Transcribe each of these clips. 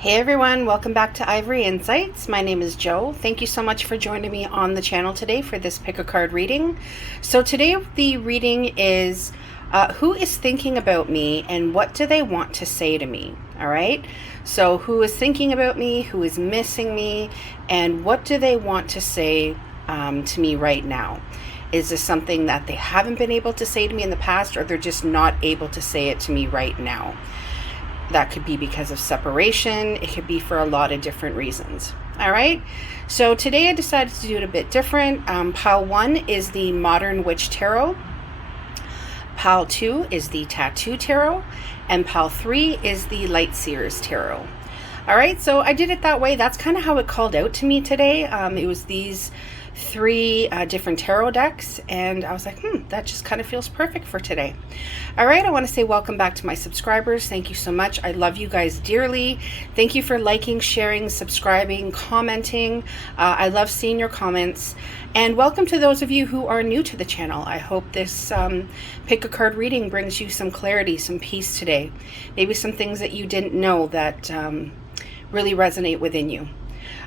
Hey everyone, welcome back to Ivory Insights. My name is Jo. Thank you so much for joining me on the channel today for this pick a card reading. So today the reading is who is thinking about me and what do they want to say to me? All right. So who is thinking about me, who is missing me, and what do they want to say to me right now? Is this something that they haven't been able to say to me in the past, or they're just not able to say it to me right now? That could be because of separation. It could be for a lot of different reasons. All right. So today I decided to do it a bit different. Pile 1 is the Modern Witch Tarot. Pile 2 is the Tattoo Tarot. And Pile 3 is the Light Seers Tarot. All right. So I did it that way. That's kind of how it called out to me today. It was these three different tarot decks, and I was like, that just kind of feels perfect for today. All right, I want to say welcome back to my subscribers. Thank you so much. I love you guys dearly. Thank you for liking, sharing, subscribing, commenting. I love seeing your comments. And welcome to those of you who are new to the channel. I hope this pick a card reading brings you some clarity, some peace today. Maybe some things that you didn't know that really resonate within you.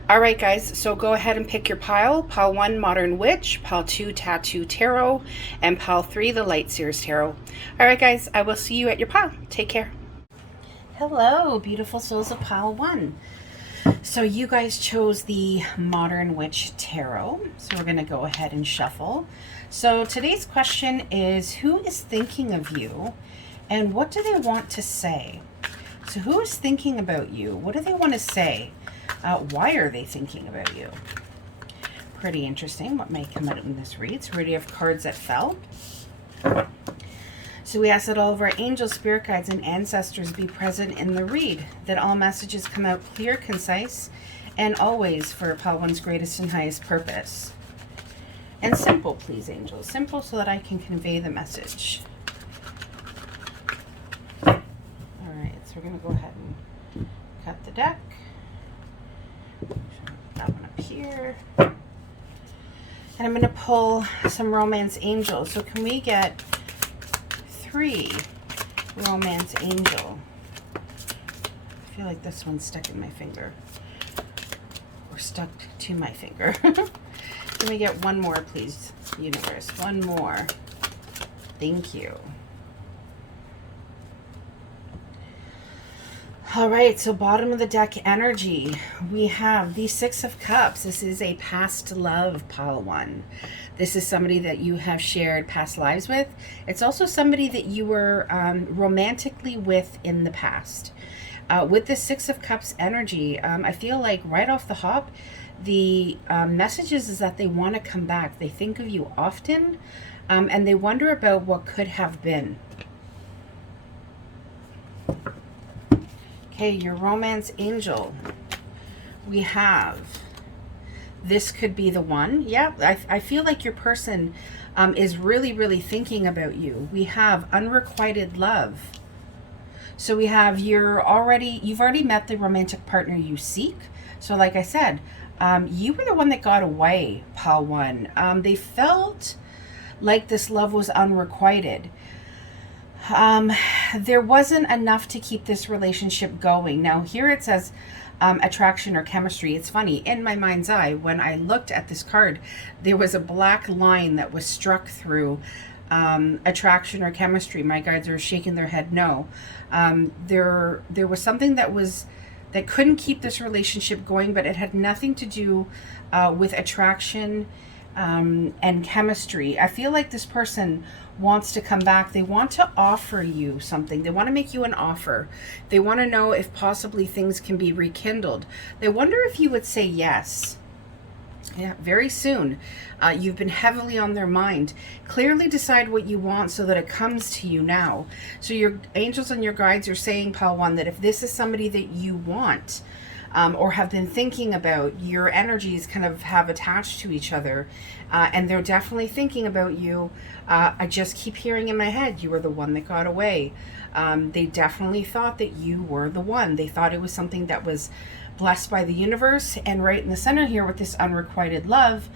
All right, guys, so go ahead and pick your pile. Pile 1, Modern Witch. Pile 2, Tattoo Tarot. And Pile 3, the Light Seers Tarot. All right, guys, I will see you at your pile. Take care. Hello, beautiful souls of Pile 1. So you guys chose the Modern Witch Tarot. So we're going to go ahead and shuffle. So today's question is, who is thinking of you and what do they want to say? So who is thinking about you? What do they want to say? Why are they thinking about you? Pretty interesting what may come out in this read. So we already have cards that fell. So we ask that all of our angels, spirit guides, and ancestors be present in the read. That all messages come out clear, concise, and always for Pile 1's greatest and highest purpose. And simple, please, angels. Simple so that I can convey the message. All right, so we're going to go ahead and cut the deck. That one up here. And I'm going to pull some romance angels. So can we get 3 romance angel? I feel like this one's stuck in my finger. Or stuck to my finger. Can we get one more, please, universe? One more. Thank you. All right, so bottom of the deck energy, we have the 6 of Cups. This is a past love, Pile 1. This is somebody that you have shared past lives with. It's also somebody that you were romantically with in the past. With the 6 of Cups energy, I feel like right off the hop, the messages is that they want to come back. They think of you often, and they wonder about what could have been. Okay, your romance angel. We have, this could be the one. Yeah, I feel like your person is really, really thinking about you. We have unrequited love. So we have you've already met the romantic partner you seek. So like I said, you were the one that got away, Pile 1. They felt like this love was unrequited. There wasn't enough to keep this relationship going. Now here it says attraction or chemistry. It's funny, in my mind's eye, when I looked at this card, there was a black line that was struck through attraction or chemistry. My guides are shaking their head no. There was something that couldn't keep this relationship going, but it had nothing to do with attraction and chemistry. I feel like this person wants to come back. They want to offer you something. They want to make you an offer. They want to know if possibly things can be rekindled. They wonder if you would say yes. Yeah, very soon. You've been heavily on their mind. Clearly decide what you want so that it comes to you now. So your angels and your guides are saying, Pile 1, that if this is somebody that you want, or have been thinking about, your energies kind of have attached to each other, and they're definitely thinking about you. I just keep hearing in my head, you were the one that got away. They definitely thought that you were the one. They thought it was something that was blessed by the universe. And right in the center here with this unrequited love,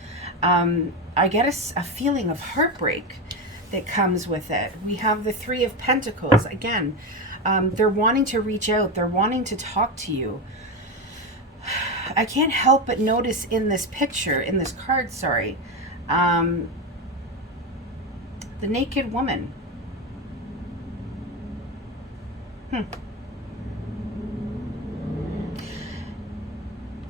I get a feeling of heartbreak that comes with it. We have the 3 of Pentacles. Again, They're wanting to reach out. They're wanting to talk to you. I can't help but notice in this picture, in this card, sorry, the naked woman.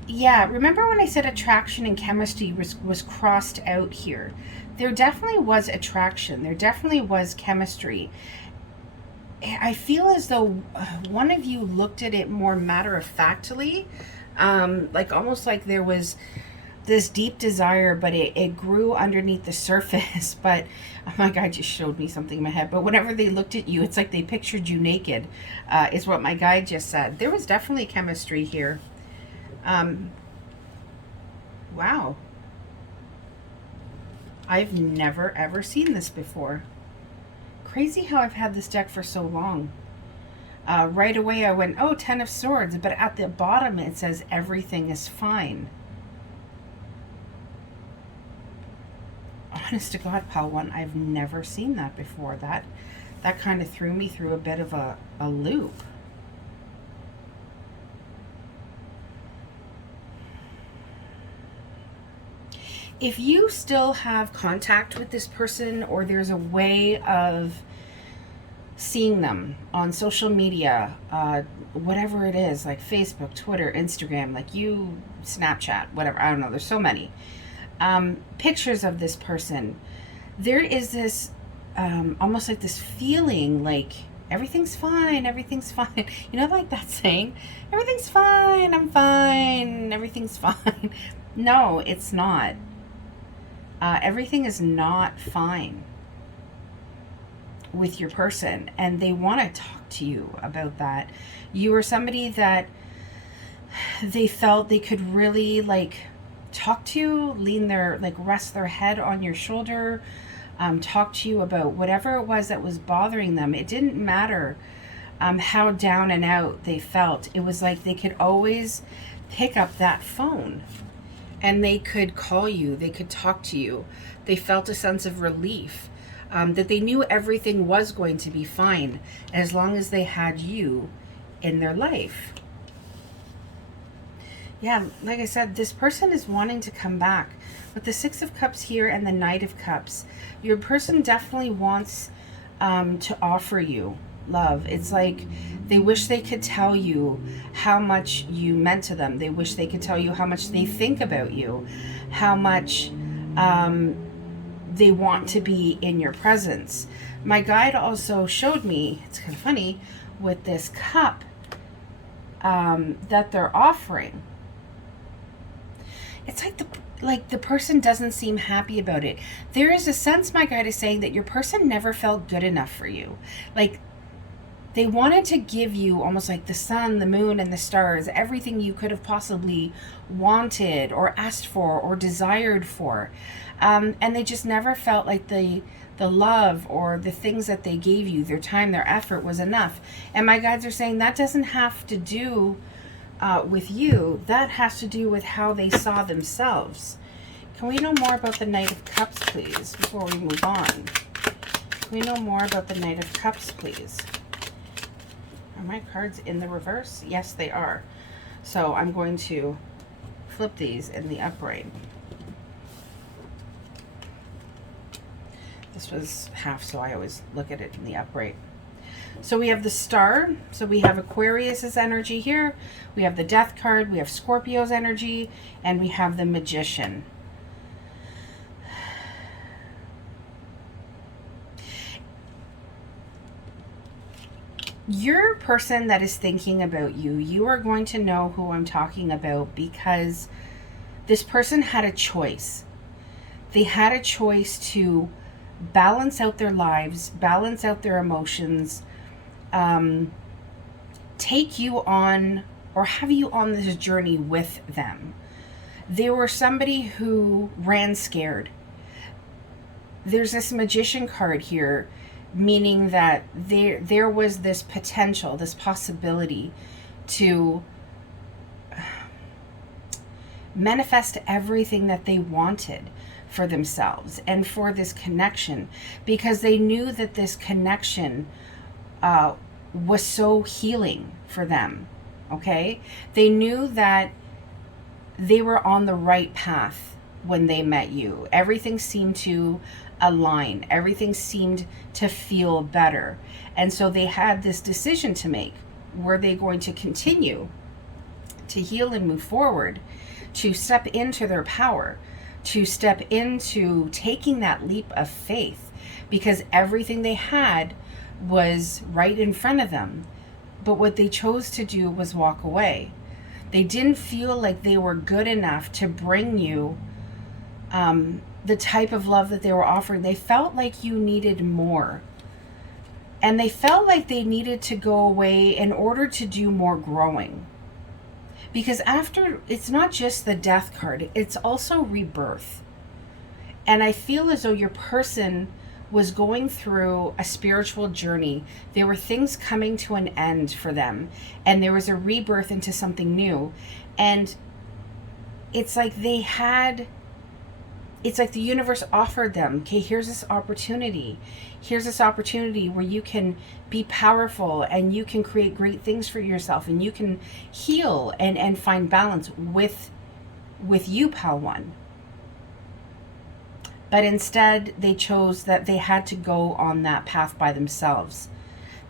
Yeah, remember when I said attraction and chemistry was crossed out here? There definitely was attraction. There definitely was chemistry. I feel as though one of you looked at it more matter-of-factly, like almost like there was this deep desire, but it grew underneath the surface. But oh my God, just showed me something in my head. But whenever they looked at you, it's like they pictured you naked, is what my guide just said. There was definitely chemistry here. Wow. I've never ever seen this before. Crazy how I've had this deck for so long. Right away I went, oh, 10 of Swords, but at the bottom it says everything is fine. Honest to God, pal one, I've never seen that before. That kind of threw me through a bit of a loop. If you still have contact with this person, or there's a way of seeing them on social media, whatever it is, like Facebook, Twitter, Instagram, like you, Snapchat, whatever, I don't know, there's so many pictures of this person, there is this almost like this feeling like everything's fine, everything's fine. You know, like that saying, everything's fine, I'm fine, everything's fine. No, it's not. Everything is not fine with your person, and they want to talk to you about that. You are somebody that they felt they could really like talk to, lean their, like rest their head on your shoulder, talk to you about whatever it was that was bothering them. It didn't matter how down and out they felt. It was like they could always pick up that phone and they could call you, they could talk to you. They felt a sense of relief, that they knew everything was going to be fine as long as they had you in their life. Yeah, like I said, this person is wanting to come back. With the Six of Cups here and the Knight of Cups, your person definitely wants to offer you love. It's like they wish they could tell you how much you meant to them. They wish they could tell you how much they think about you, how much they want to be in your presence. My guide also showed me, it's kind of funny, with this cup that they're offering. It's like the person doesn't seem happy about it. There is a sense, my guide is saying, that your person never felt good enough for you. Like they wanted to give you almost like the sun, the moon, and the stars, everything you could have possibly wanted or asked for or desired for. And they just never felt like the love or the things that they gave you, their time, their effort was enough. And my guides are saying that doesn't have to do with you. That has to do with how they saw themselves. Can we know more about the Knight of Cups, please, before we move on? Can we know more about the Knight of Cups, please? Are my cards in the reverse? Yes, they are. So I'm going to flip these in the upright. This was half, so I always look at it in the upright. So we have the Star. So we have Aquarius's energy here. We have the Death card. We have Scorpio's energy. And we have the Magician. Your person that is thinking about you, you are going to know who I'm talking about, because this person had a choice. They had a choice to balance out their lives, balance out their emotions, take you on or have you on this journey with them. They were somebody who ran scared. There's this Magician card here, meaning that there was this potential, this possibility to manifest everything that they wanted for themselves and for this connection, because they knew that this connection was so healing for them. Okay? They knew that they were on the right path when they met you. Everything seemed to align, everything seemed to feel better. And so they had this decision to make. Were they going to continue to heal and move forward, to step into their power, to step into taking that leap of faith? Because everything they had was right in front of them. But what they chose to do was walk away. They didn't feel like they were good enough to bring you the type of love that they were offering. They felt like you needed more. And they felt like they needed to go away in order to do more growing. Because after, it's not just the death card, it's also rebirth. And I feel as though your person was going through a spiritual journey. There were things coming to an end for them, and there was a rebirth into something new. And it's like it's like the universe offered them, okay, here's this opportunity. Here's this opportunity where you can be powerful and you can create great things for yourself, and you can heal and find balance with you, Pal One. But instead, they chose that they had to go on that path by themselves.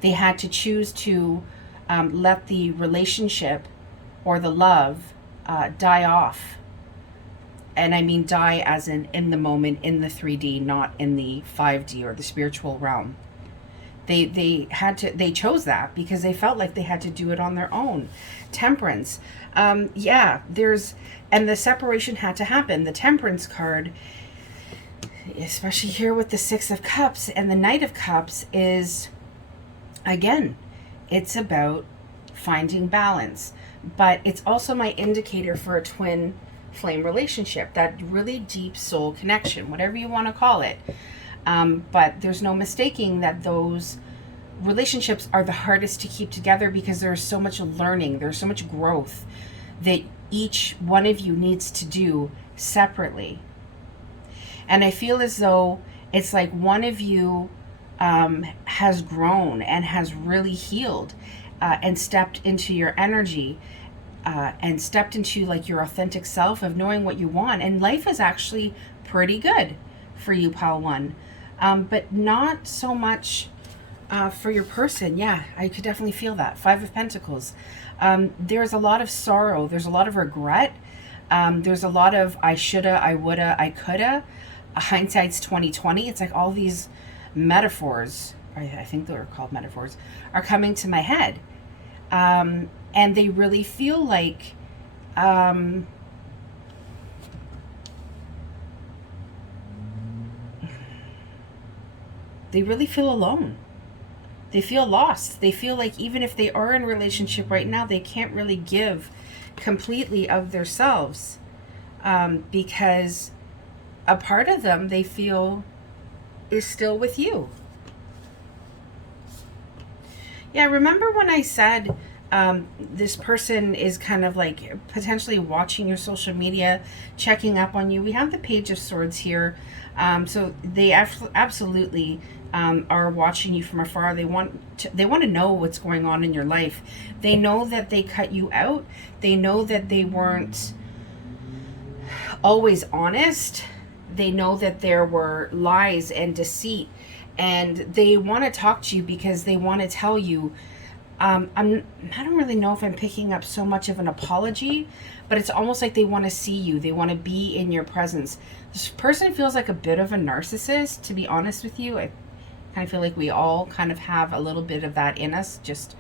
They had to choose to let the relationship or the love die off. And I mean die as in the moment, in the 3D, not in the 5D or the spiritual realm. They chose that because they felt like they had to do it on their own. Temperance. And the separation had to happen. The Temperance card, especially here with the Six of Cups and the Knight of Cups, is, again, it's about finding balance. But it's also my indicator for a twin flame relationship, that really deep soul connection, whatever you want to call it. But there's no mistaking that those relationships are the hardest to keep together because there's so much learning, there's so much growth that each one of you needs to do separately. And I feel as though it's like one of you has grown and has really healed and stepped into your energy and stepped into like your authentic self of knowing what you want. And life is actually pretty good for you, Pal One, but not so much for your person. Yeah, I could definitely feel that. Five of Pentacles. There's a lot of sorrow. There's a lot of regret. There's a lot of I shoulda, I woulda, I coulda. Hindsight's 2020. It's like all these metaphors, I think they're called metaphors, are coming to my head. And they really feel like they really feel alone. They feel lost. They feel like even if they are in a relationship right now, they can't really give completely of themselves because a part of them they feel is still with you. Yeah, remember when I said this person is kind of like potentially watching your social media, checking up on you? We have the Page of Swords here. So they absolutely are watching you from afar. They want to know what's going on in your life. They know that they cut you out. They know that they weren't always honest. They know that there were lies and deceit, and they want to talk to you because they want to tell you, I don't really know if I'm picking up so much of an apology, but it's almost like they want to see you. They want to be in your presence. This person feels like a bit of a narcissist, to be honest with you. I kind of feel like we all kind of have a little bit of that in us. Just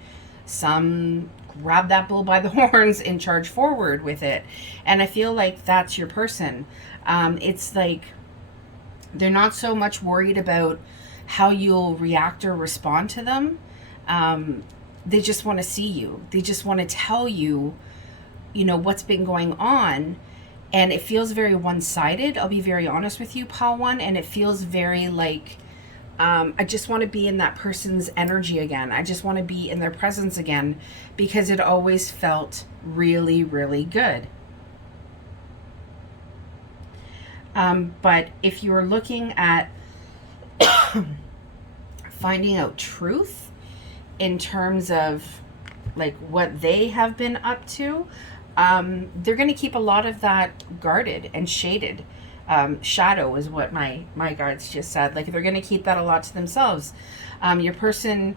some grab that bull by the horns and charge forward with it. And I feel like that's your person. It's like they're not so much worried about how you'll react or respond to them. They just want to see you. They just want to tell you, what's been going on. And it feels very one-sided. I'll be very honest with you, Pal One. And it feels very like, I just want to be in that person's energy again. I just want to be in their presence again because it always felt really, really good. But if you're looking at finding out truth in terms of like what they have been up to, they're going to keep a lot of that guarded and shaded. Shadow is what my guides just said. Like they're going to keep that a lot to themselves. Your person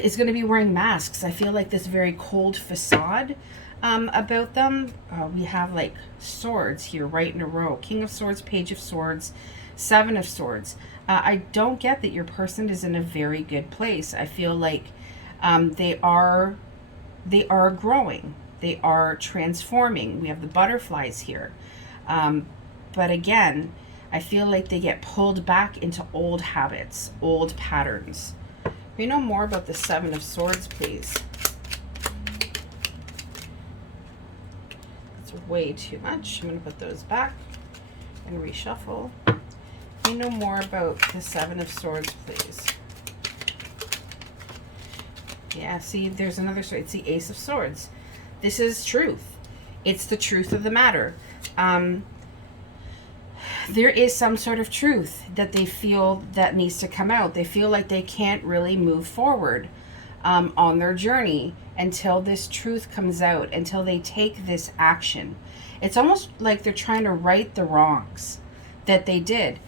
is going to be wearing masks. I feel like this very cold facade about them. We have like swords here right in a row. King of Swords, Page of Swords, Seven of Swords. I don't get that your person is in a very good place. I feel like they are growing. They are transforming. We have the butterflies here. But again, I feel like they get pulled back into old habits, old patterns. We know more about the Seven of Swords, please. It's way too much. I'm going to put those back and reshuffle. We know more about the Seven of Swords, please. Yeah, see, there's another sword. It's the Ace of Swords. This is truth. It's the truth of the matter. There is some sort of truth that they feel that needs to come out. They feel like they can't really move forward on their journey until this truth comes out, until they take this action. It's almost like they're trying to right the wrongs that they did.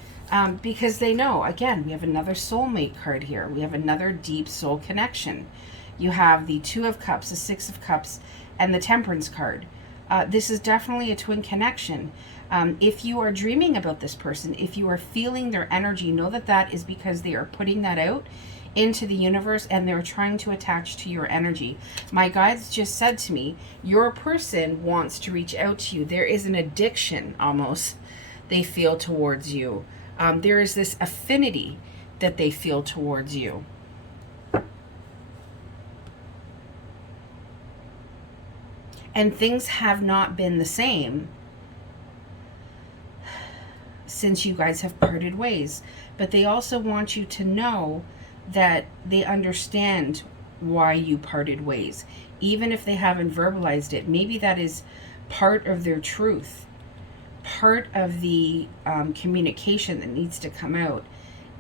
Because they know, again, we have another soulmate card here. We have another deep soul connection. You have the Two of Cups, the Six of Cups, and the Temperance card. This is definitely a twin connection. If you are dreaming about this person, if you are feeling their energy, know that that is because they are putting that out into the universe and they're trying to attach to your energy. My guides just said to me, your person wants to reach out to you. There is an addiction almost they feel towards you. There is this affinity that they feel towards you. And things have not been the same since you guys have parted ways. But they also want you to know that they understand why you parted ways. Even if they haven't verbalized it, maybe that is part of their truth. Part of the communication that needs to come out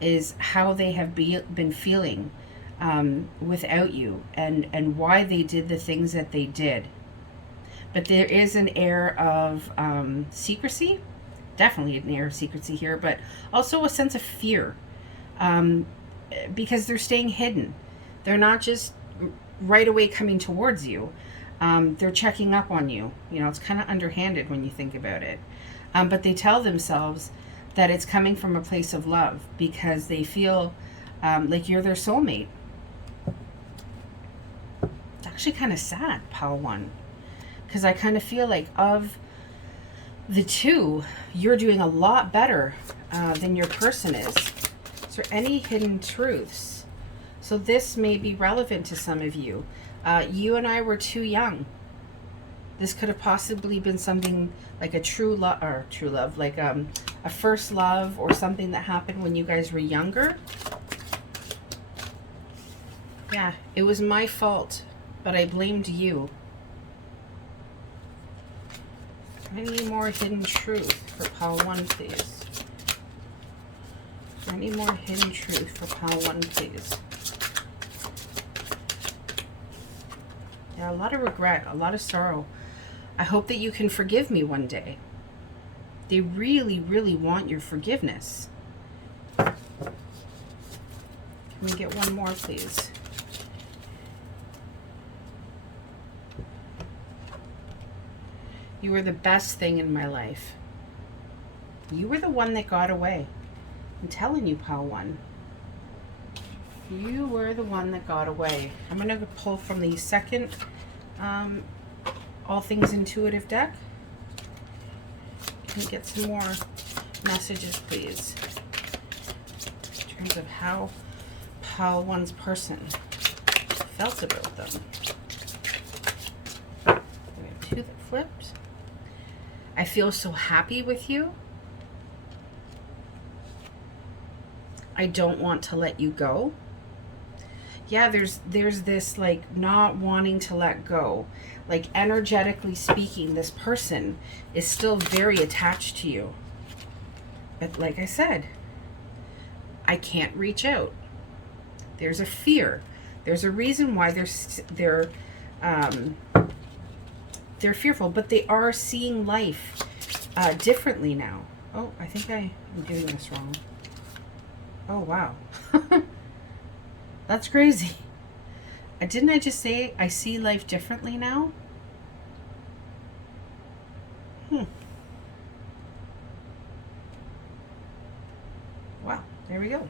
is how they have been feeling without you, and why they did the things that they did. But there is an air of secrecy, definitely an air of secrecy here, but also a sense of fear, because they're staying hidden. They're not just right away coming towards you. They're checking up on you. You know, it's kind of underhanded when you think about it. But they tell themselves that it's coming from a place of love because they feel like you're their soulmate. It's actually kind of sad, Pile 1. Because I kind of feel like of the two, you're doing a lot better than your person is. Is there any hidden truths? So this may be relevant to some of you. You and I were too young. This could have possibly been something like a true love, like a first love or something that happened when you guys were younger. Yeah, it was my fault, but I blamed you. Any more hidden truth for Pile 1, please? Any more hidden truth for Pile 1, please? Yeah, a lot of regret, a lot of sorrow. I hope that you can forgive me one day. They really, really want your forgiveness. Can we get one more, please? You were the best thing in my life. You were the one that got away. I'm telling you, Pile 1. You were the one that got away. I'm going to pull from the second All Things Intuitive deck. Can we get some more messages, please? In terms of how Pile 1's person felt about them. We have 2 that flipped. I feel so happy with you. I don't want to let you go. Yeah, there's this like not wanting to let go. Like energetically speaking, this person is still very attached to you. But like I said, I can't reach out. There's a fear. There's a reason why they're fearful, but they are seeing life differently now. Oh, I think I'm doing this wrong. Oh, wow. That's crazy. Didn't I just say I see life differently now? Wow, there we go.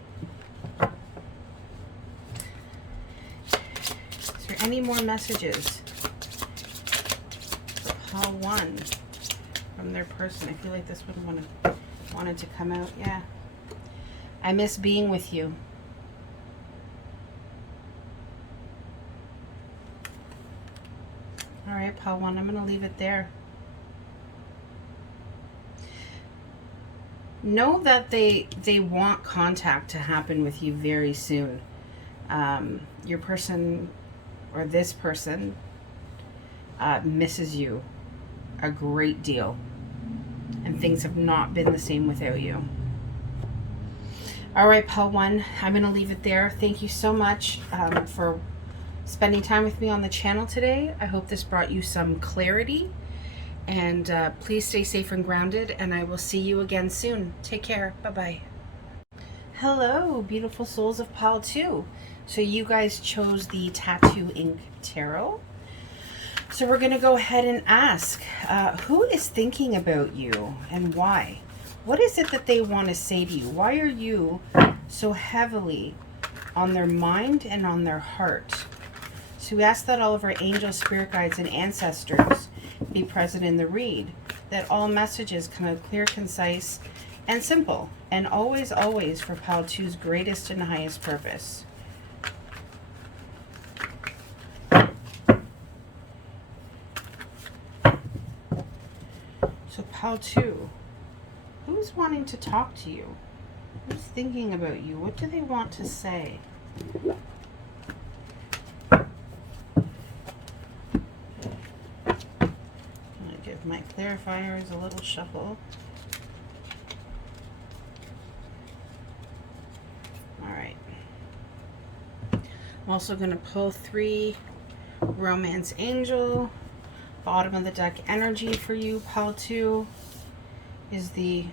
Is there any more messages for Pile 1 from their person? I feel like this one wanted to come out. Yeah. I miss being with you. All right, Pile 1, I'm going to leave it there. Know that they want contact to happen with you very soon. Your person or this person misses you a great deal, and things have not been the same without you. All right, Pile 1, I'm going to leave it there. Thank you so much for spending time with me on the channel today. I hope this brought you some clarity. And please stay safe and grounded, and I will see you again soon. Take care. Bye-bye. Hello, beautiful souls of Pile 2. So you guys chose the Tattoo Ink Tarot. So we're going to go ahead and ask, who is thinking about you and why? What is it that they want to say to you? Why are you so heavily on their mind and on their heart? So we ask that all of our angels, spirit guides, and ancestors be present in the read, that all messages come out clear, concise, and simple, and always, always for Pile 2's greatest and highest purpose. So Pile 2, who's wanting to talk to you? Who's thinking about you? What do they want to say? Give my clarifiers a little shuffle. All right. I'm also going to pull 3 Romance Angel. Bottom of the deck energy for you, Pile 2, is the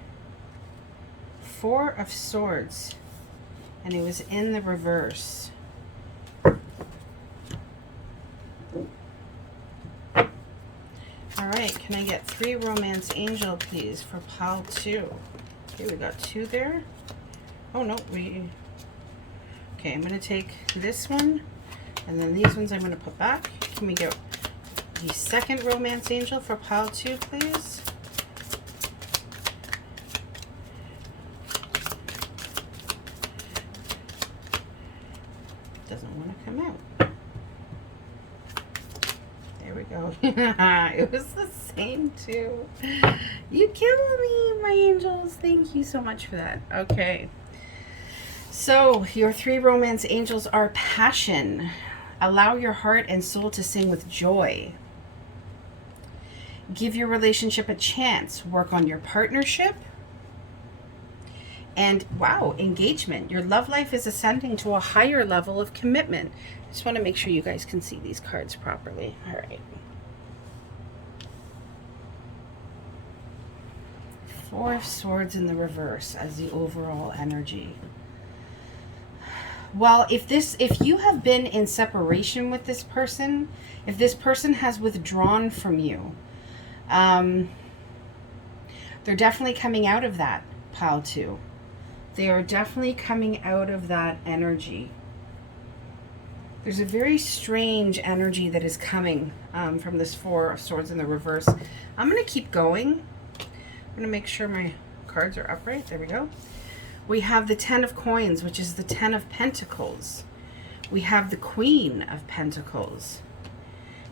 4 of Swords, and it was in the reverse. All right, can I get 3 Romance Angel, please, for Pile 2? Okay, we got 2 there. Oh, no, okay, I'm going to take this one, and then these ones I'm going to put back. Can we get the 2nd Romance Angel for Pile 2, please? Doesn't want to come out. There we go. It was the same too. You kill me, my angels. Thank you so much for that. Okay. So your 3 Romance Angels are passion. Allow your heart and soul to sing with joy. Give your relationship a chance. Work on your partnership. And wow, engagement. Your love life is ascending to a higher level of commitment. I just want to make sure you guys can see these cards properly. All right. 4 of Swords in the reverse as the overall energy. Well, if you have been in separation with this person, if this person has withdrawn from you, they're definitely coming out of that, Pile 2. They are definitely coming out of that energy. There's a very strange energy that is coming from this 4 of Swords in the reverse. I'm going to keep going. I'm going to make sure my cards are upright. There we go. We have the 10 of Coins, which is the 10 of Pentacles. We have the Queen of Pentacles.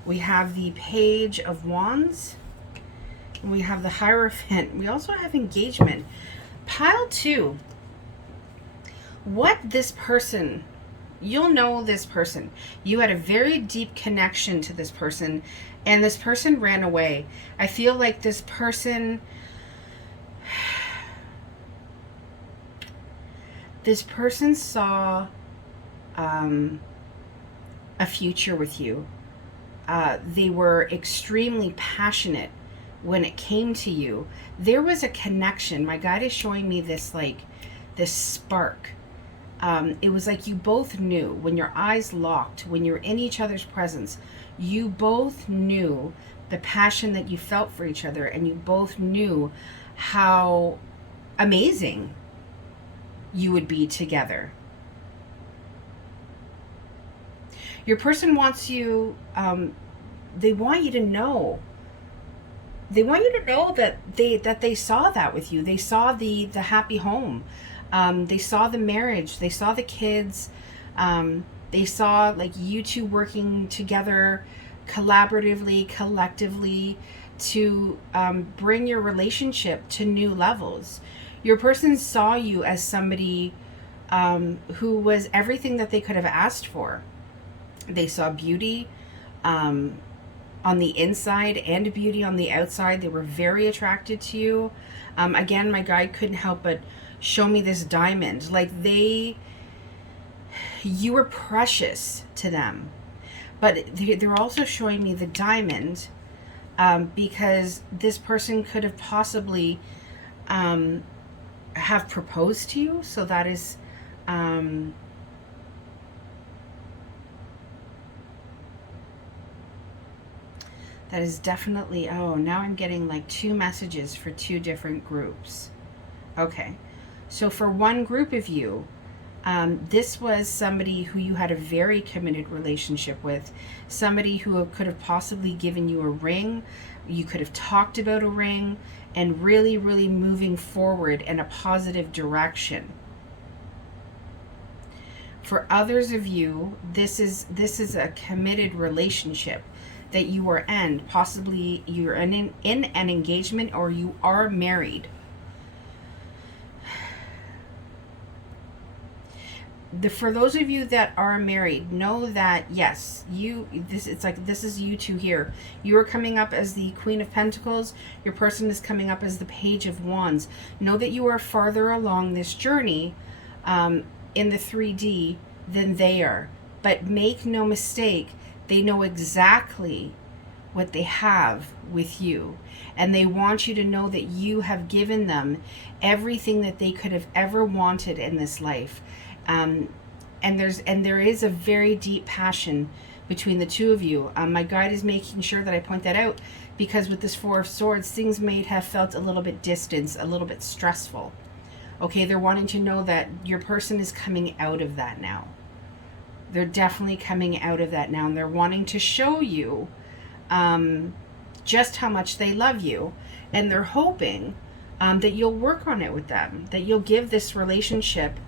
We have the Page of Wands. And we have the Hierophant. We also have engagement. Pile 2. What this person, you'll know this person. You had a very deep connection to this person, and this person ran away. I feel like this person... This person saw a future with you. They were extremely passionate when it came to you. There was a connection. My guide is showing me this, like, this spark. It was like you both knew when your eyes locked, when you're in each other's presence, you both knew the passion that you felt for each other, and you both knew how amazing you would be together. Your person wants you, they want you to know. They want you to know that they saw that with you. They saw the happy home. They saw the marriage. They saw the kids. They saw, like, you two working together collaboratively, collectively, to bring your relationship to new levels. Your person saw you as somebody who was everything that they could have asked for. They saw beauty on the inside and beauty on the outside. They were very attracted to you. Again, my guide couldn't help but show me this diamond. Like, you were precious to them. But they're also showing me the diamond because this person could have possibly have proposed to you. So that is that is definitely, oh, now I'm getting like 2 messages for 2 different groups. Okay, so for one group of you, this was somebody who you had a very committed relationship with, somebody who could have possibly given you a ring. You could have talked about a ring and really, really moving forward in a positive direction. For others of you, this is a committed relationship that you are in. Possibly you're in an engagement, or you are married. For those of you that are married, know that yes, this is you two here. You are coming up as the Queen of Pentacles. Your person is coming up as the Page of Wands. Know that you are farther along this journey in the 3D than they are. But make no mistake, they know exactly what they have with you. And they want you to know that you have given them everything that they could have ever wanted in this life. And there is a very deep passion between the two of you. My guide is making sure that I point that out, because with this 4 of Swords, things may have felt a little bit distant, a little bit stressful. Okay, they're wanting to know that your person is coming out of that now. They're definitely coming out of that now, and they're wanting to show you just how much they love you, and they're hoping that you'll work on it with them, that you'll give this relationship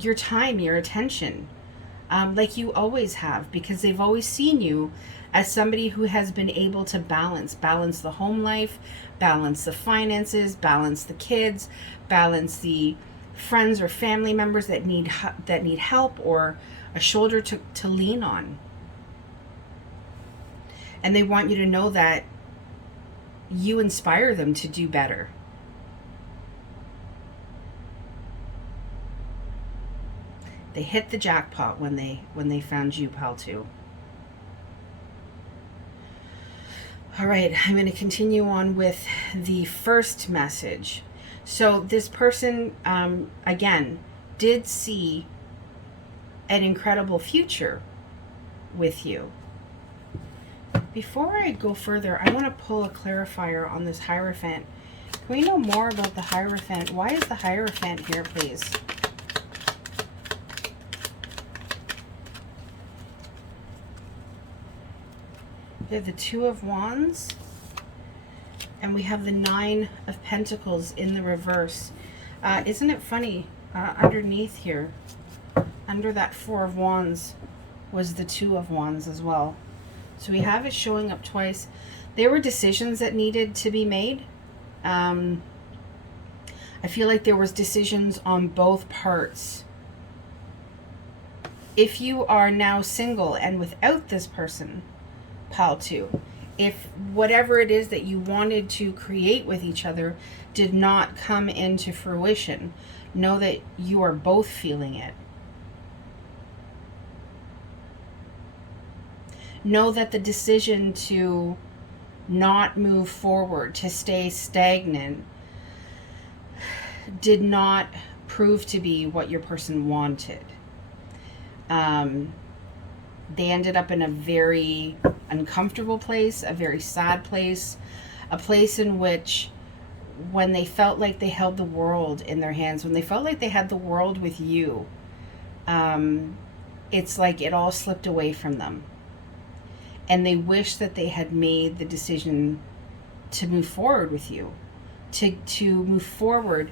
your time, your attention, like you always have, because they've always seen you as somebody who has been able to balance the home life, balance the finances, balance the kids, balance the friends or family members that need help, or a shoulder to lean on. And they want you to know that you inspire them to do better. They hit the jackpot when they found you, pal, too. All right, I'm going to continue on with the first message. So this person, again, did see an incredible future with you. Before I go further, I want to pull a clarifier on this Hierophant. Can we know more about the Hierophant? Why is the Hierophant here, please? We have the 2 of Wands, and we have the 9 of Pentacles in the reverse. Isn't it funny? Underneath here, under that 4 of Wands, was the 2 of Wands as well. So we have it showing up twice. There were decisions that needed to be made. I feel like there was decisions on both parts. If you are now single and without this person, pal 2, if whatever it is that you wanted to create with each other did not come into fruition, know that you are both feeling it. Know that the decision to not move forward, to stay stagnant, did not prove to be what your person wanted. They ended up in a very uncomfortable place, a very sad place, a place in which, when they felt like they held the world in their hands, when they felt like they had the world with you, it's like it all slipped away from them. And they wish that they had made the decision to move forward with you, to move forward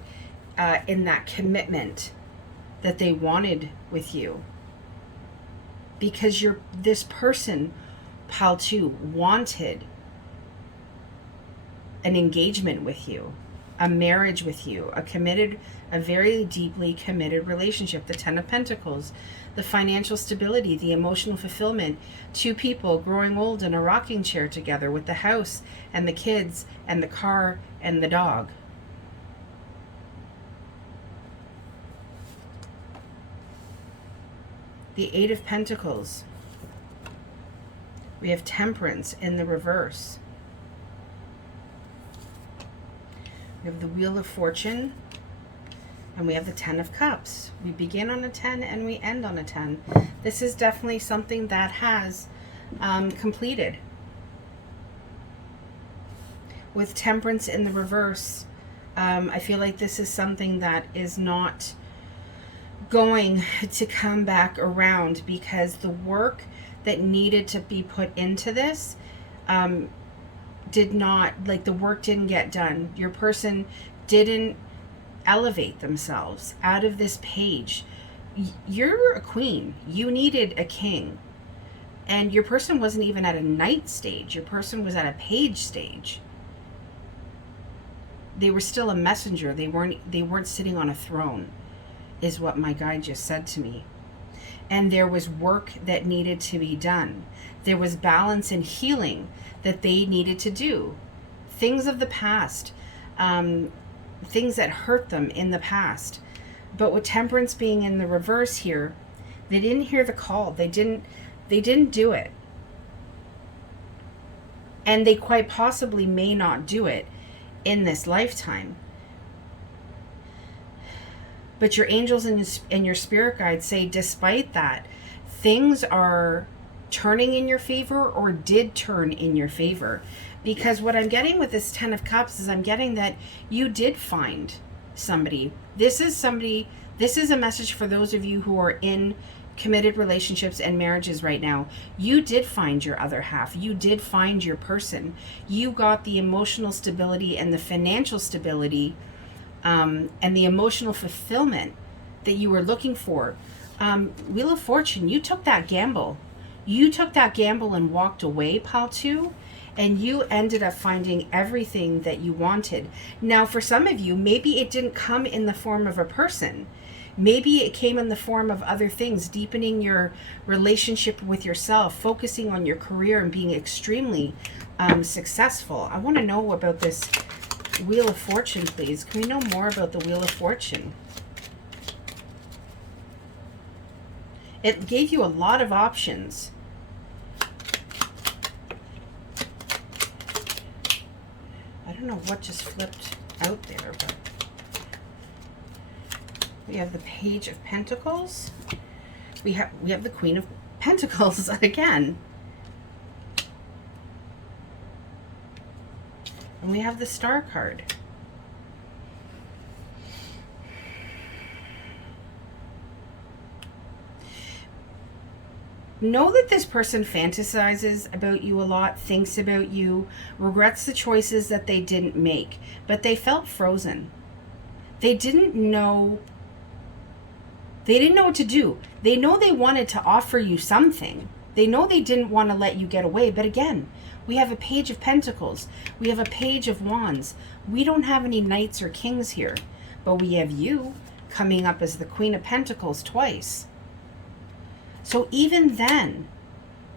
in that commitment that they wanted with you. Because this person, Pile 2, wanted an engagement with you, a marriage with you, a very deeply committed relationship. The Ten of Pentacles, the financial stability, the emotional fulfillment, 2 people growing old in a rocking chair together with the house and the kids and the car and the dog. The 8 of Pentacles. We have Temperance in the reverse. We have the Wheel of Fortune. And we have the 10 of Cups. We begin on a 10 and we end on a 10. This is definitely something that has completed. With Temperance in the reverse, I feel like this is something that is not going to come back around, because the work that needed to be put into this the work didn't get done. Your person didn't elevate themselves out of this page. You're a queen. You needed a king. And your person wasn't even at a knight stage. Your person was at a page stage. They were still a messenger. They weren't sitting on a throne, is what my guide just said to me. And there was work that needed to be done. There was balance and healing that they needed to do. Things of the past, things that hurt them in the past. But with Temperance being in the reverse here, they didn't hear the call. They didn't do it. And they quite possibly may not do it in this lifetime. But your angels and your spirit guides say, despite that, things are turning in your favor, or did turn in your favor. Because what I'm getting with this 10 of Cups is I'm getting that you did find somebody. This is a message for those of you who are in committed relationships and marriages right now. You did find your other half. You did find your person. You got the emotional stability and the financial stability and the emotional fulfillment that you were looking for. Wheel of Fortune, you took that gamble. You took that gamble and walked away, Pile 2, and you ended up finding everything that you wanted. Now, for some of you, maybe it didn't come in the form of a person. Maybe it came in the form of other things, deepening your relationship with yourself, focusing on your career, and being extremely successful. I want to know about this Wheel of Fortune, please. Can we know more about the Wheel of Fortune? It gave you a lot of options. I don't know what just flipped out there, but we have the Page of Pentacles. We have the Queen of Pentacles again. And we have the Star card. Know that this person fantasizes about you a lot, thinks about you, regrets the choices that they didn't make, but they felt frozen. They didn't know what to do. They know they wanted to offer you something. They know they didn't want to let you get away. But again, we have a Page of Pentacles. We have a Page of Wands. We don't have any knights or kings here, but we have you coming up as the Queen of Pentacles twice. So even then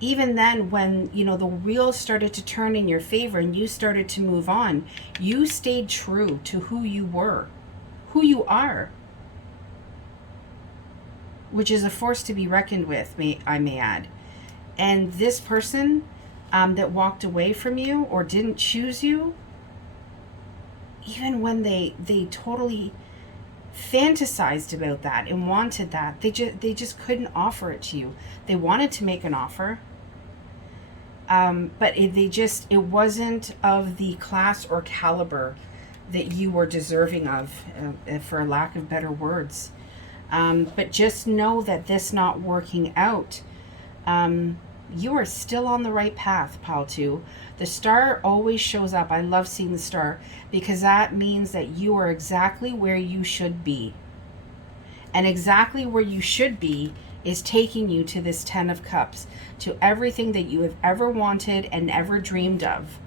when, the wheels started to turn in your favor and you started to move on, you stayed true to who you were, who you are, which is a force to be reckoned with, I may add. And this person that walked away from you or didn't choose you, even when they totally fantasized about that and wanted that, they just couldn't offer it to you. They wanted to make an offer, but it wasn't of the class or caliber that you were deserving of, for a lack of better words. But just know that this not working out, you are still on the right path, pal 2. The star always shows up. I love seeing the star because that means that you are exactly where you should be. And exactly where you should be is taking you to this 10 of Cups, to everything that you have ever wanted and ever dreamed of.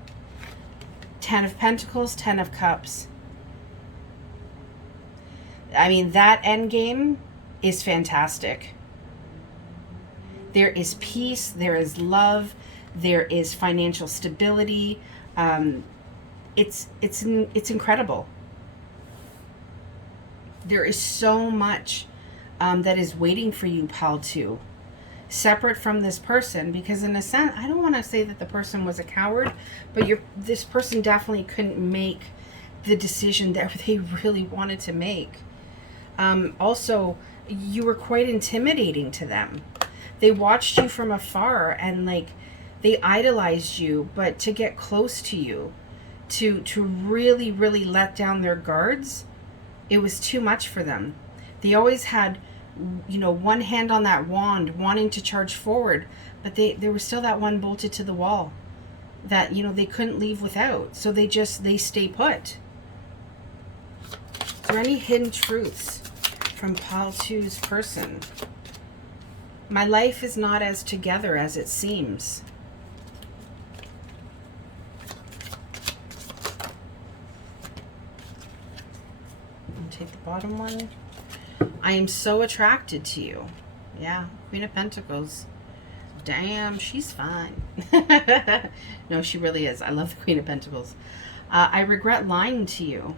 10 of Pentacles, 10 of Cups. I mean, that end game is fantastic. There is peace, there is love, there is financial stability. It's incredible. There is so much that is waiting for you, pal 2, separate from this person, because in a sense, I don't want to say that the person was a coward, but this person definitely couldn't make the decision that they really wanted to make. Also, you were quite intimidating to them. They watched you from afar and they idolized you, but to get close to you, to really, really let down their guards, it was too much for them. They always had, one hand on that wand wanting to charge forward, but there was still that one bolted to the wall that, they couldn't leave without. So they stay put. Is there any hidden truths from pal 2's person? My life is not as together as it seems. I'll take the bottom one. I am so attracted to you. Yeah, Queen of Pentacles. Damn, she's fine. No, she really is. I love the Queen of Pentacles. I regret lying to you.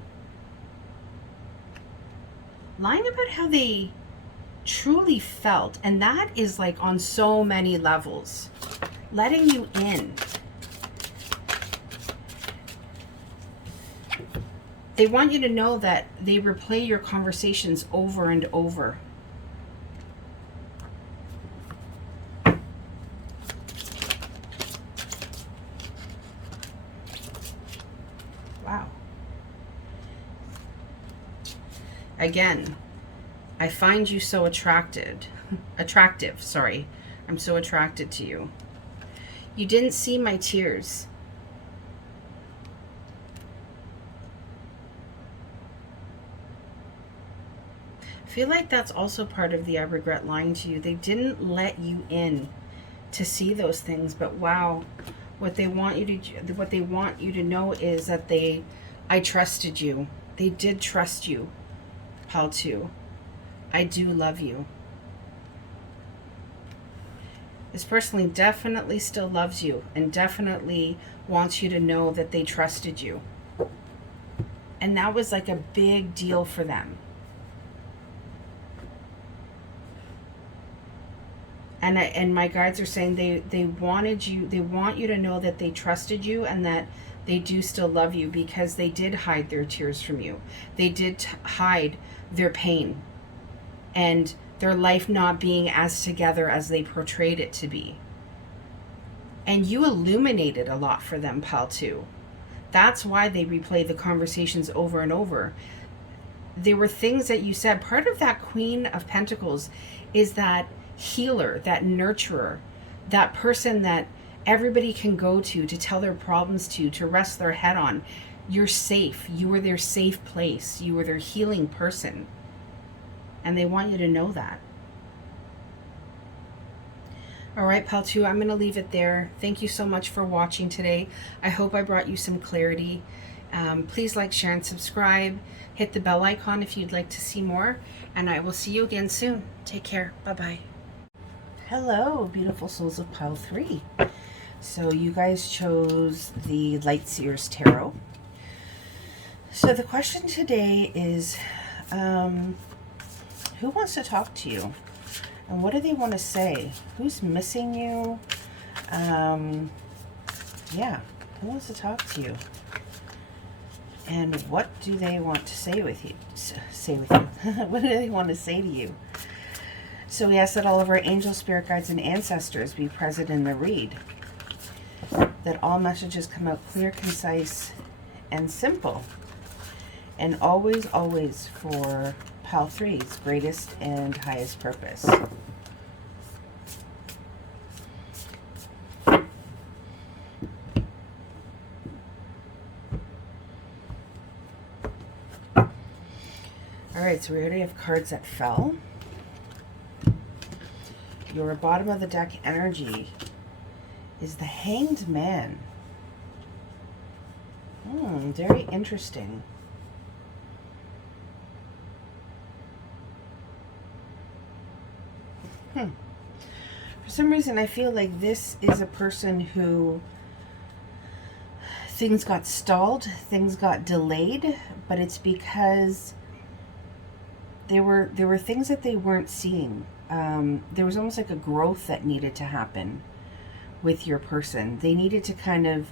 Lying about how they truly felt, and that is on so many levels. Letting you in. They want you to know that they replay your conversations over and over. Wow. Again, I find you so attractive, sorry. I'm so attracted to you. You didn't see my tears. I feel like that's also part of the I regret lying to you. They didn't let you in to see those things, but wow, what they want you to know is that I trusted you. They did trust you, pal 2. I do love you. This person definitely still loves you and definitely wants you to know that they trusted you. And that was a big deal for them. And my guides are saying they want you to know that they trusted you and that they do still love you, because they did hide their tears from you. They did hide their pain and their life not being as together as they portrayed it to be. And you illuminated a lot for them, pal 2. That's why they replay the conversations over and over. There were things that you said. Part of that Queen of Pentacles is that healer, that nurturer, that person that everybody can go to tell their problems to rest their head on. You're safe. You were their safe place. You were their healing person. And they want you to know that. All right, pal 2, I'm going to leave it there. Thank you so much for watching today. I hope I brought you some clarity. Please like, share, and subscribe. Hit the bell icon if you'd like to see more. And I will see you again soon. Take care. Bye-bye. Hello, beautiful souls of pile 3. So you guys chose the Light Seers Tarot. So the question today is, who wants to talk to you? And what do they want to say? Who's missing you? Yeah, who wants to talk to you? And what do they want to say with you? What do they want to say to you? So we ask that all of our angel, spirit guides, and ancestors be present in the read. That all messages come out clear, concise, and simple. And always, always for Pal 3's greatest and highest purpose. Alright, so we already have cards that fell. Your bottom of the deck energy is the Hanged Man. Very interesting. For some reason, I feel like this is a person who things got stalled, things got delayed, but it's because there were things that they weren't seeing. There was almost like a growth that needed to happen with your person. They needed to kind of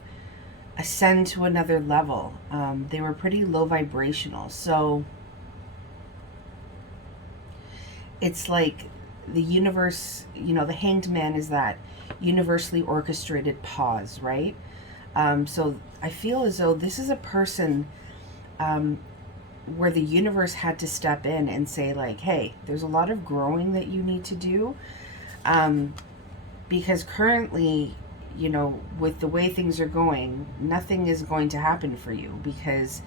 ascend to another level. They were pretty low vibrational. So it's like the universe, you know, the Hanged Man is that universally orchestrated pause, right? So I feel as though this is a person where the universe had to step in and say like, hey, there's a lot of growing that you need to do. Because currently, you know, with the way things are going, nothing is going to happen for you because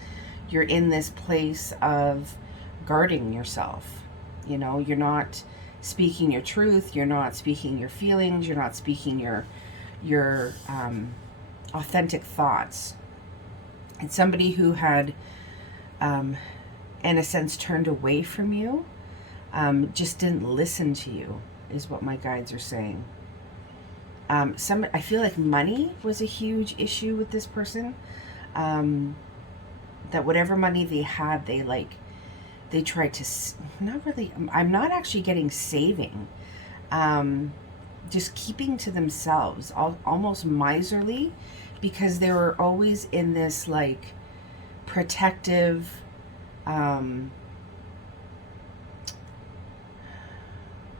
you're in this place of guarding yourself. You know, you're not speaking your truth, you're not speaking your feelings, you're not speaking your authentic thoughts. And somebody who had in a sense turned away from you, just didn't listen to you, is what my guides are saying. I feel like money was a huge issue with this person. That whatever money they had, they tried to, not really, I'm not actually getting saving. Just keeping to themselves, almost miserly, because they were always in this like protective,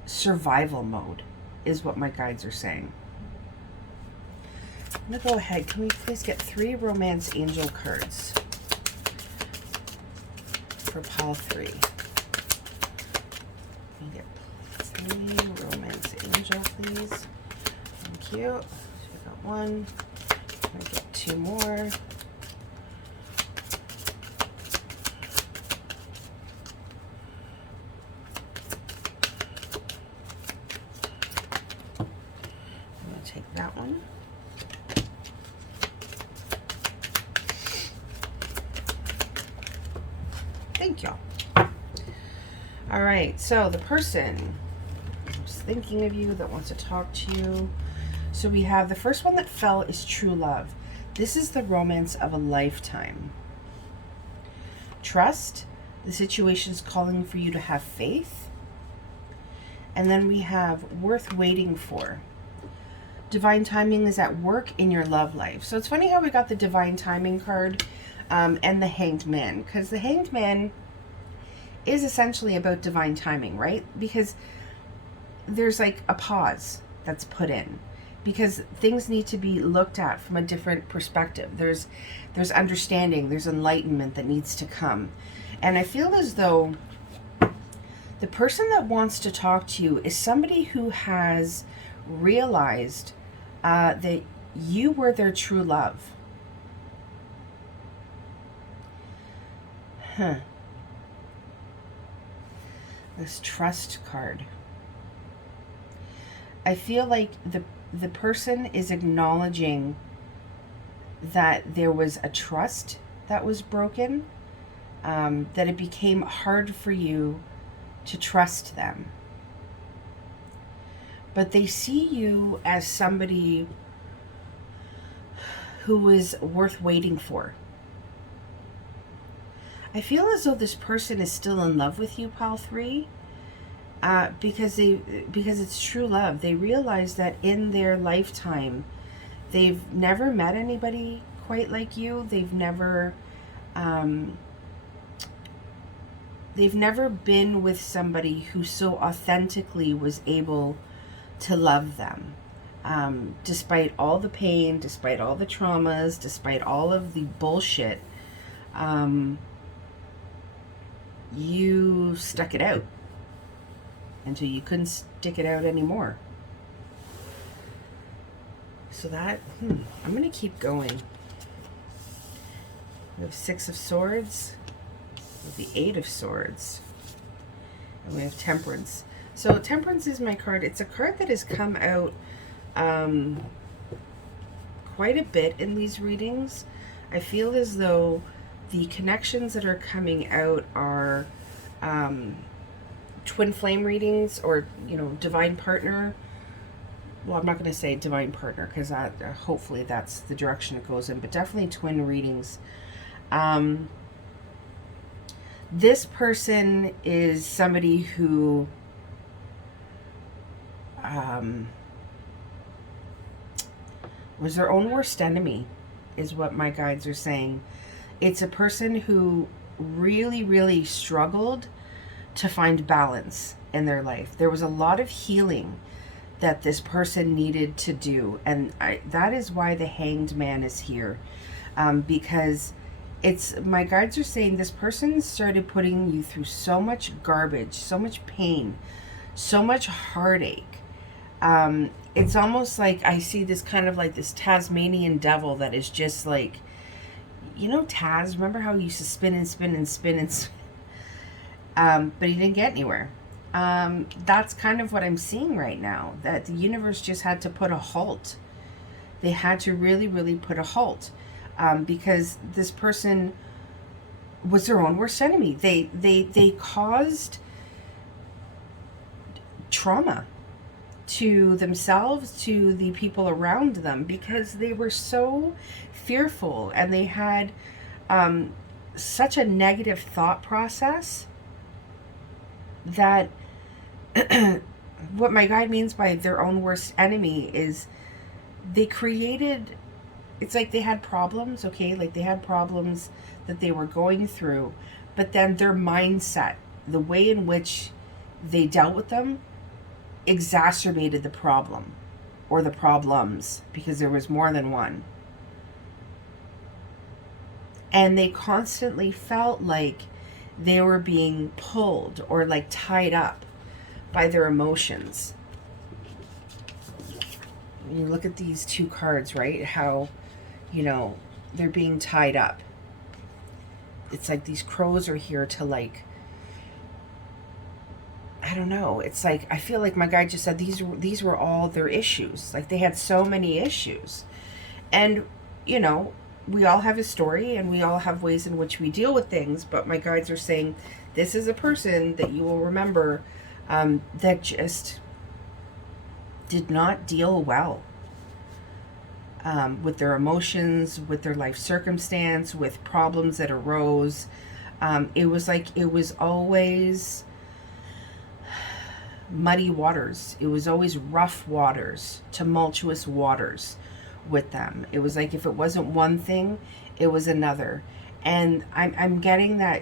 survival mode, is what my guides are saying. I'm going to go ahead. Can we please get 3 Romance Angel cards for Pal 3? Can we get 3 Romance Angel, please? Thank you. So we got 1. I'm going to get 2 more. Take that one. Thank y'all. All right, so the person who's thinking of you, that wants to talk to you. So we have the first one that fell is true love. This is the romance of a lifetime. Trust. The situation is calling for you to have faith. And then we have worth waiting for. Divine timing is at work in your love life. So it's funny how we got the divine timing card and the Hanged Man, because the Hanged Man is essentially about divine timing, right? Because there's like a pause that's put in, because things need to be looked at from a different perspective. There's understanding, there's enlightenment that needs to come. And I feel as though the person that wants to talk to you is somebody who has realized that you were their true love. This trust card. I feel like the person is acknowledging that there was a trust that was broken, that it became hard for you to trust them. But they see you as somebody who is worth waiting for. I feel as though this person is still in love with you, Pal 3. because it's true love. They realize that in their lifetime, they've never met anybody quite like you. Um, they've never been with somebody who so authentically was able to love them. Despite all the pain, despite all the traumas, despite all of the bullshit, you stuck it out until you couldn't stick it out anymore. So that, I'm going to keep going. We have 6 of Swords, with the 8 of Swords, and we have Temperance. So Temperance is my card. It's a card that has come out quite a bit in these readings. I feel as though the connections that are coming out are twin flame readings, or divine partner. Well, I'm not going to say divine partner, because hopefully that's the direction it goes in, but definitely twin readings. This person is somebody who was their own worst enemy, is what my guides are saying. It's a person who really, really struggled to find balance in their life. There was a lot of healing that this person needed to do, and that is why the Hanged Man is here, because my guides are saying this person started putting you through so much garbage, so much pain, so much heartache. It's almost like I see this kind of like this Tasmanian devil that is just like, Taz, remember how he used to spin and spin and spin and spin? But he didn't get anywhere. That's kind of what I'm seeing right now, that the universe just had to put a halt. They had to really, really put a halt, because this person was their own worst enemy. They caused trauma to themselves, to the people around them, because they were so fearful, and they had such a negative thought process that what my guide means by their own worst enemy is they created, it's like they had problems, okay? Like they had problems that they were going through, but then their mindset, the way in which they dealt with them, exacerbated the problem, or the problems, because there was more than one. And they constantly felt like they were being pulled or like tied up by their emotions. When you look at these 2 cards, right, how they're being tied up. It's like these crows are here to, like, I don't know, it's like I feel like my guy just said these were all their issues. Like they had so many issues, and we all have a story and we all have ways in which we deal with things, but my guides are saying this is a person that you will remember that just did not deal well with their emotions, with their life circumstance, with problems that arose. It was always muddy waters. It was always rough waters, tumultuous waters with them. It was like if it wasn't one thing, it was another. And I'm getting that,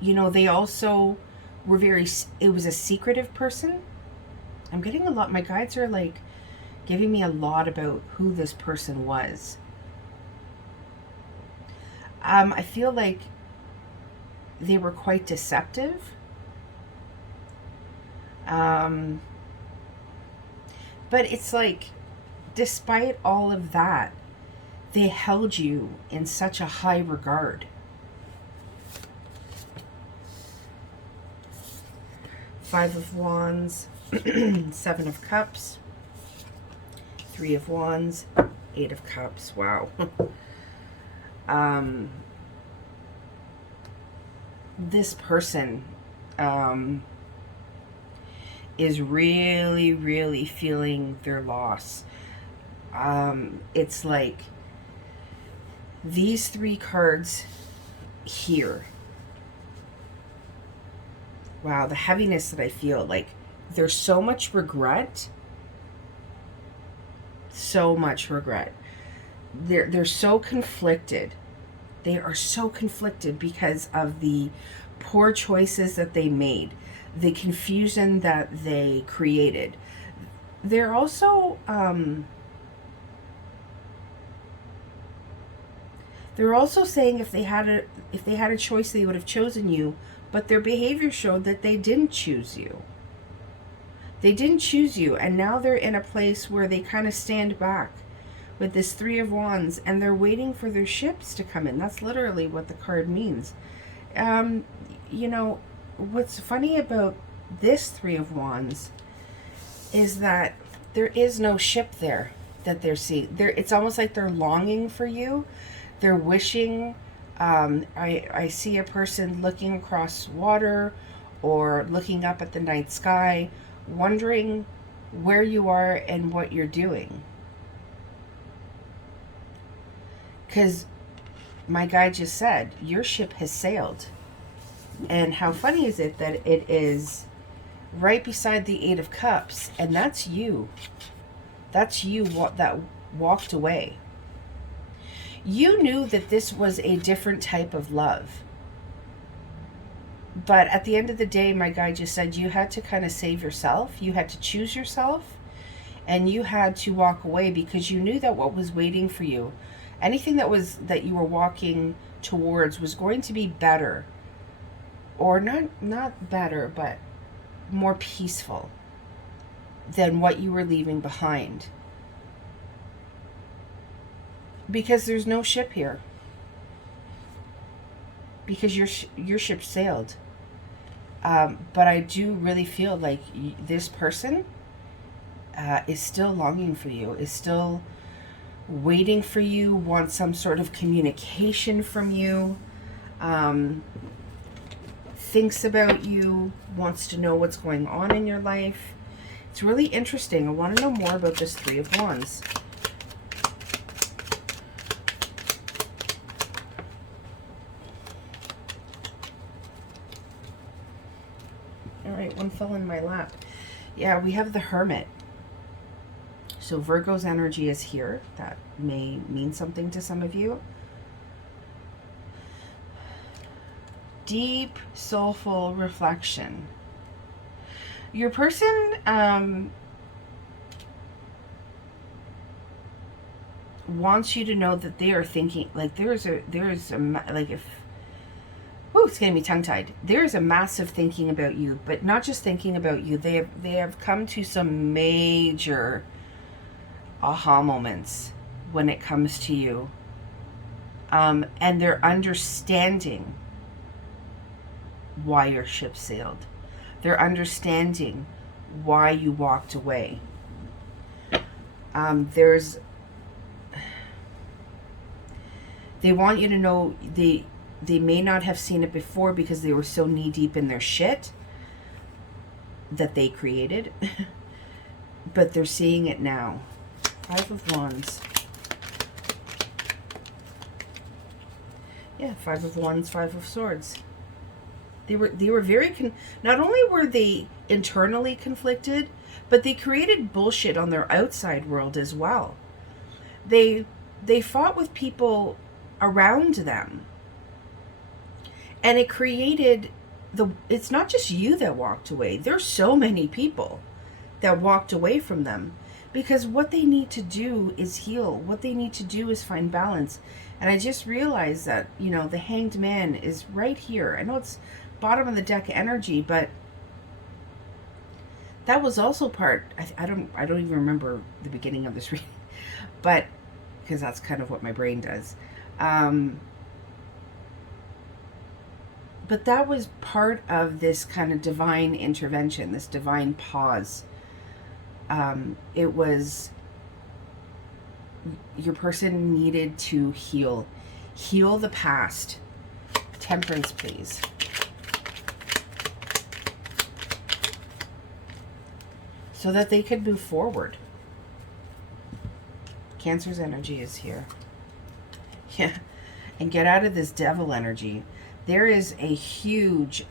they also were it was a secretive person. I'm getting a lot, my guides are like giving me a lot about who this person was. I feel like they were quite deceptive. But it's like, despite all of that, they held you in such a high regard. Five of Wands, 7 of Cups, 3 of Wands, 8 of Cups. Wow. This person is really, really feeling their loss. It's like these 3 cards here Wow, the heaviness that I feel, like there's so much regret, so much regret. They're so conflicted. They are so conflicted because of the poor choices that they made, the confusion that they created. They're also saying if they had a choice, they would have chosen you, but their behavior showed that they didn't choose you. They didn't choose you, and now they're in a place where they kind of stand back with this Three of Wands, and they're waiting for their ships to come in. That's literally what the card means. You know, what's funny about this Three of Wands is that there is no ship there that they're seeing. It's almost like they're longing for you. They're wishing. I see a person looking across water or looking up at the night sky, wondering where you are and what you're doing. Because my guy just said, your ship has sailed. And how funny is it that it is right beside the Eight of Cups, and that's you. That's you that walked away. You knew that this was a different type of love. But at the end of the day, my guy just said you had to kind of save yourself. You had to choose yourself, and you had to walk away because you knew that what was waiting for you, anything that you were walking towards, was going to be better. Or not better, but more peaceful than what you were leaving behind. Because there's no ship here. Because your ship sailed. But I do really feel like this person is still longing for you, is still waiting for you, wants some sort of communication from you, thinks about you, wants to know what's going on in your life. It's really interesting. I want to know more about this Three of Wands. All right, one fell in my lap. Yeah, we have the Hermit. So Virgo's energy is here. That may mean something to some of you. Deep, soulful reflection. Your person wants you to know that they are thinking, like there's a like if, oh, it's getting me tongue-tied. There is a massive thinking about you, but not just thinking about you. They have come to some major aha moments when it comes to you, and they're understanding why your ship sailed. They're understanding why you walked away. They want you to know they may not have seen it before because they were so knee deep in their shit that they created, but they're seeing it now. Five of Wands. Yeah, Five of Wands, Five of Swords. They were very not only were they internally conflicted, but they created bullshit on their outside world as well. They fought with people around them. And it created it's not just you that walked away. There's so many people that walked away from them because what they need to do is heal. What they need to do is find balance. And I just realized that, you know, the Hanged Man is right here. I know it's bottom of the deck energy, but that was also part, I don't even remember the beginning of this reading, but because that's kind of what my brain does. But that was part of this kind of divine intervention, this divine pause. It was, your person needed to heal the past. Temperance, please. So that they could move forward. Cancer's energy is here. Yeah. And get out of this devil energy. There is a huge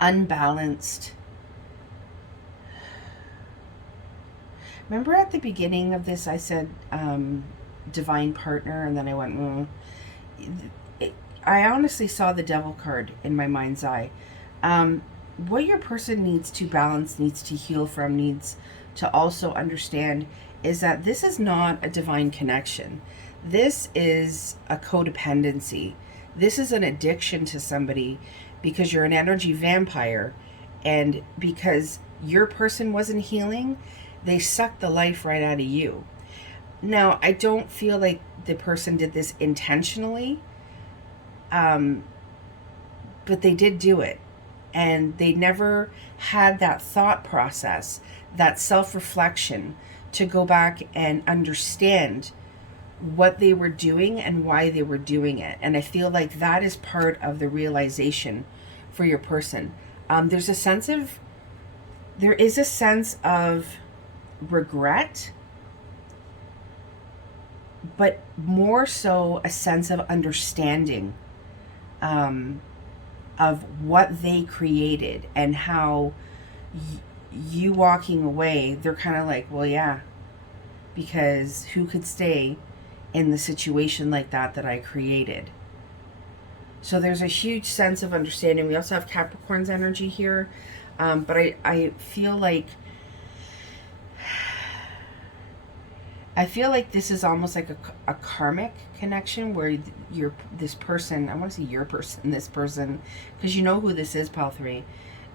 unbalanced. Remember at the beginning of this, I said divine partner, and then I went, I honestly saw the devil card in my mind's eye. What your person needs to balance, needs to heal from, needs to also understand is that this is not a divine connection. This is a codependency. This is an addiction to somebody because you're an energy vampire, and because your person wasn't healing, they sucked the life right out of you. Now, I don't feel like the person did this intentionally, but they did do it. And they never had that thought process, that self-reflection to go back and understand what they were doing and why they were doing it. And I feel like that is part of the realization for your person. There is a sense of regret, but more so a sense of understanding of what they created, and how you walking away, they're kind of like, well, yeah, because who could stay in the situation like that I created? So there's a huge sense of understanding. We also have Capricorn's energy here, but I feel like this is almost like a karmic connection where this person, I want to say your person, this person, because you know who this is, Pile 3,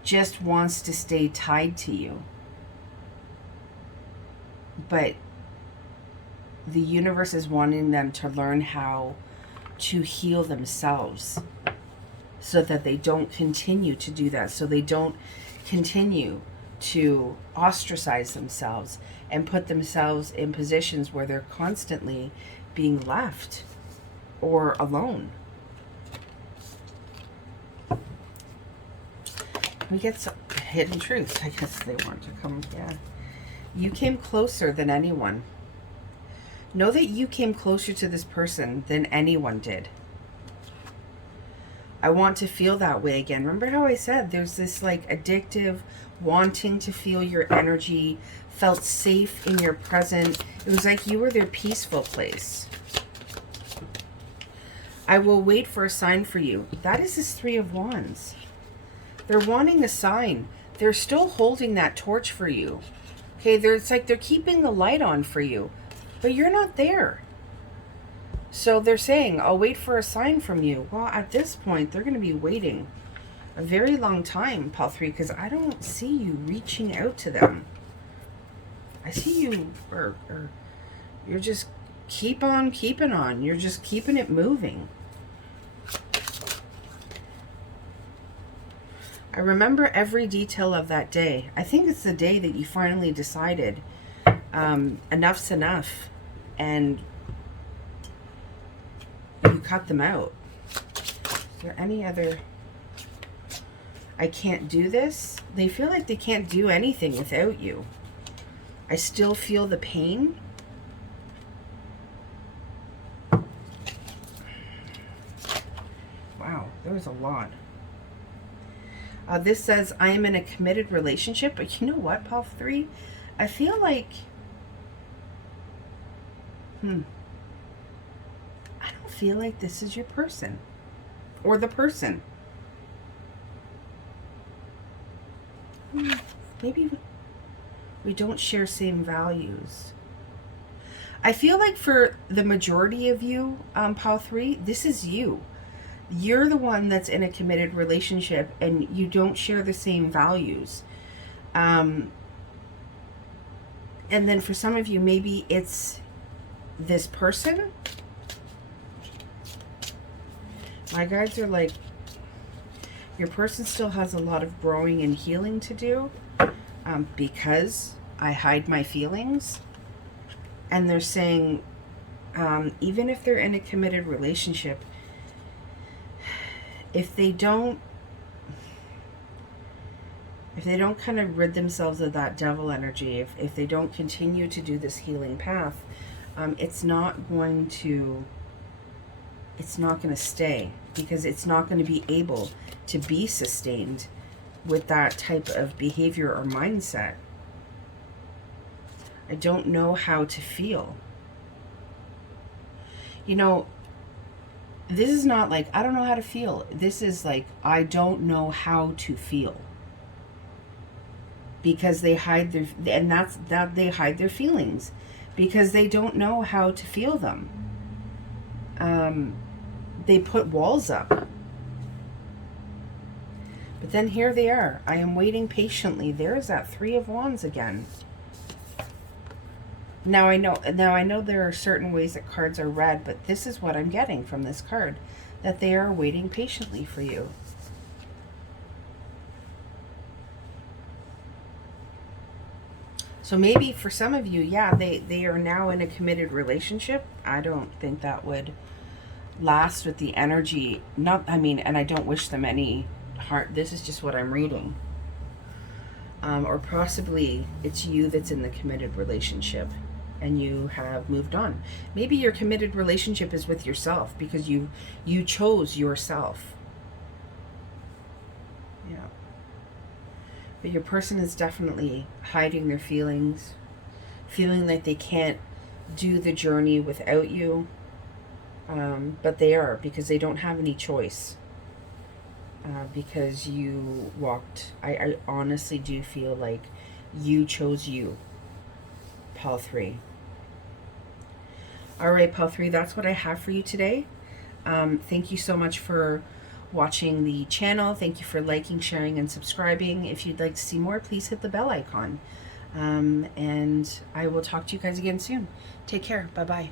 just wants to stay tied to you. But the universe is wanting them to learn how to heal themselves so that they don't continue to do that, so they don't continue to ostracize themselves and put themselves in positions where they're constantly being left or alone. We get some hidden truths. I guess they want to come. Yeah. You came closer than anyone. Know that you came closer to this person than anyone did. I want to feel that way again. Remember how I said there's this like addictive wanting to feel your energy, felt safe in your presence. It was like you were their peaceful place. I will wait for a sign for you. That is this 3 of Wands. They're wanting a sign. They're still holding that torch for you. Okay, it's like they're keeping the light on for you, but you're not there. So they're saying, I'll wait for a sign from you. Well, at this point, they're going to be waiting a very long time, Pile 3, because I don't see you reaching out to them. I see you, or you're just keep on keeping on. You're just keeping it moving. I remember every detail of that day. I think it's the day that you finally decided enough's enough, and you cut them out. Is there any other... I can't do this? They feel like they can't do anything without you. I still feel the pain. Wow, there was a lot. This says, I am in a committed relationship. But you know what, Pile 3? I feel like... I don't feel like this is your person. Or the person. Maybe we don't share same values. I feel like for the majority of you, Pile 3, this is you. You're the one that's in a committed relationship and you don't share the same values. And then for some of you, maybe it's this person. My guides are like, your person still has a lot of growing and healing to do because I hide my feelings. And they're saying, even if they're in a committed relationship, if they don't kind of rid themselves of that devil energy, if they don't continue to do this healing path, it's not going to stay, because it's not going to be able to be sustained with that type of behavior or mindset. I don't know how to feel. You know, this is not like, I don't know how to feel. This is like, I don't know how to feel. Because they hide their, and that they hide their feelings. Because they don't know how to feel them. They put walls up. But then here they are. I am waiting patiently. There's that Three of Wands again. Now I know there are certain ways that cards are read, but this is what I'm getting from this card, that they are waiting patiently for you. So maybe for some of you, yeah, they are now in a committed relationship. I don't think that would last with the energy. Not, I mean, and I don't wish them any harm. This is just what I'm reading. Or possibly it's you that's in the committed relationship and you have moved on. Maybe your committed relationship is with yourself because you chose yourself. Yeah. But your person is definitely hiding their feelings, feeling like they can't do the journey without you. But they are, because they don't have any choice. Because you walked, I honestly do feel like you chose you, Pile 3. All right, Pile 3, that's what I have for you today. Thank you so much for watching the channel. Thank you for liking, sharing, and subscribing. If you'd like to see more, please hit the bell icon. And I will talk to you guys again soon. Take care. Bye-bye.